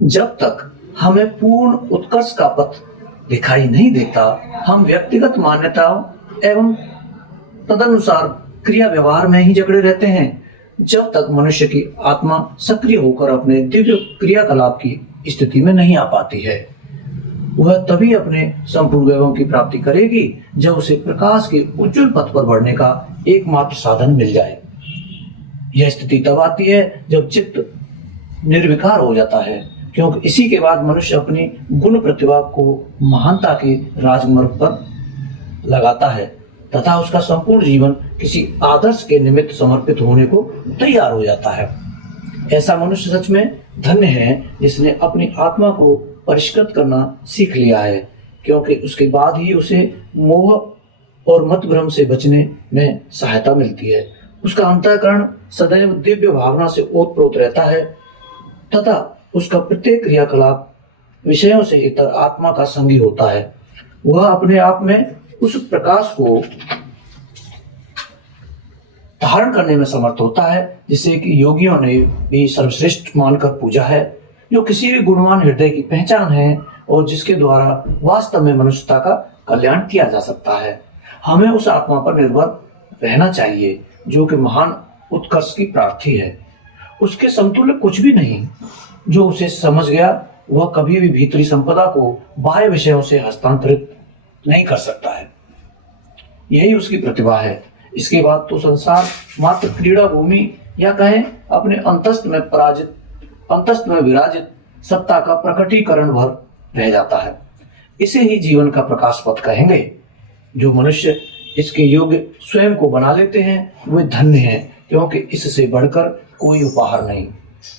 जब तक हमें पूर्ण उत्कर्ष का पथ दिखाई नहीं देता, हम व्यक्तिगत मान्यताओं एवं तदनुसार क्रिया व्यवहार में ही जकड़े रहते हैं। जब तक मनुष्य की आत्मा सक्रिय होकर अपने दिव्य क्रियाकलाप की स्थिति में नहीं आ पाती है, वह तभी अपने संपूर्ण वैभव की प्राप्ति करेगी जब उसे प्रकाश के उज्जवल पथ पर बढ़ने का एकमात्र साधन मिल जाए। यह स्थिति तब आती है जब चित्त निर्विकार हो जाता है, क्योंकि इसी के बाद मनुष्य अपनी गुण प्रतिभा को महानता के राजमार्ग पर लगाता है तथा उसका संपूर्ण जीवन किसी आदर्श के निमित्त समर्पित होने को तैयार हो जाता है। ऐसा मनुष्य सच में धन्य है जिसने अपनी आत्मा को परिष्कृत करना सीख लिया है, क्योंकि उसके बाद ही उसे मोह और मत भ्रम से बचने में सहायता मिलती है। उसका अंतःकरण सदैव दिव्य भावना से ओतप्रोत रहता है तथा उसका प्रत्येक क्रियाकलाप विषयों से इतर आत्मा का संगी होता है। वह अपने आप में उस प्रकाश को धारण करने में समर्थ होता है जिसे कि योगियों ने भी सर्वश्रेष्ठ मानकर पूजा है, जो किसी भी गुणवान हृदय की पहचान है और जिसके द्वारा वास्तव में मनुष्यता का कल्याण किया जा सकता है। हमें उस आत्मा पर निर्भर रहना चाहिए जो कि महान उत्कर्ष की प्रार्थी है। उसके समतुल्य कुछ भी नहीं। जो उसे समझ गया वह कभी भी भीतरी संपदा को बाह्य विषयों से हस्तांतरित नहीं कर सकता है। यही उसकी प्रतिभा है। इसके बाद तो संसार मात्र क्रीड़ा भूमि या कहें अपने अंतस्थ में विराजित सत्ता का प्रकटीकरण भर रह जाता है। इसे ही जीवन का प्रकाश पथ कहेंगे। जो मनुष्य इसके योग्य स्वयं को बना लेते हैं वे धन्य हैं, क्योंकि इससे बढ़कर कोई उपहार नहीं।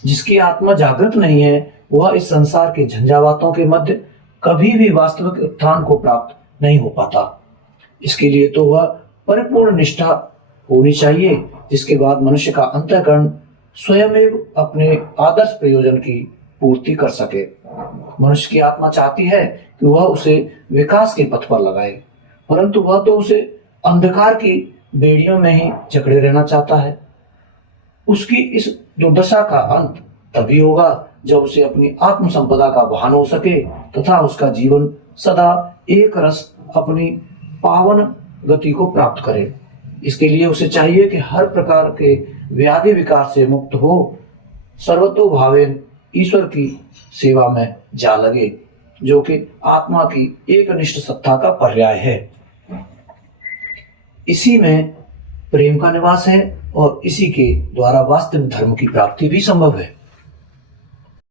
जिसकी आत्मा जागृत नहीं है वह इस संसार के झंझावातों के मध्य कभी भी वास्तविक उत्थान को प्राप्त नहीं हो पाता। इसके लिए तो वह परिपूर्ण निष्ठा होनी चाहिए, जिसके बाद मनुष्य का अंतःकरण स्वयं अपने आदर्श प्रयोजन की पूर्ति कर सके। मनुष्य की आत्मा चाहती है कि वह उसे विकास के पथ पर लगाए, परंतु वह तो उसे अंधकार की बेड़ियों में ही जकड़े रहना चाहता है। उसकी इस दुर्दशा का अंत तभी होगा जब उसे अपनी आत्म संपदा का भान हो सके तथा उसका जीवन सदा एक रस अपनी पावन गति को प्राप्त करे। इसके लिए उसे चाहिए कि हर प्रकार के व्याधि विकार से मुक्त हो सर्वतोभावेन ईश्वर की सेवा में जा लगे, जो कि आत्मा की एकनिष्ठ सत्ता का पर्याय है। इसी में प्रेम का निवास है और इसी के द्वारा वास्तविक धर्म की प्राप्ति भी संभव है।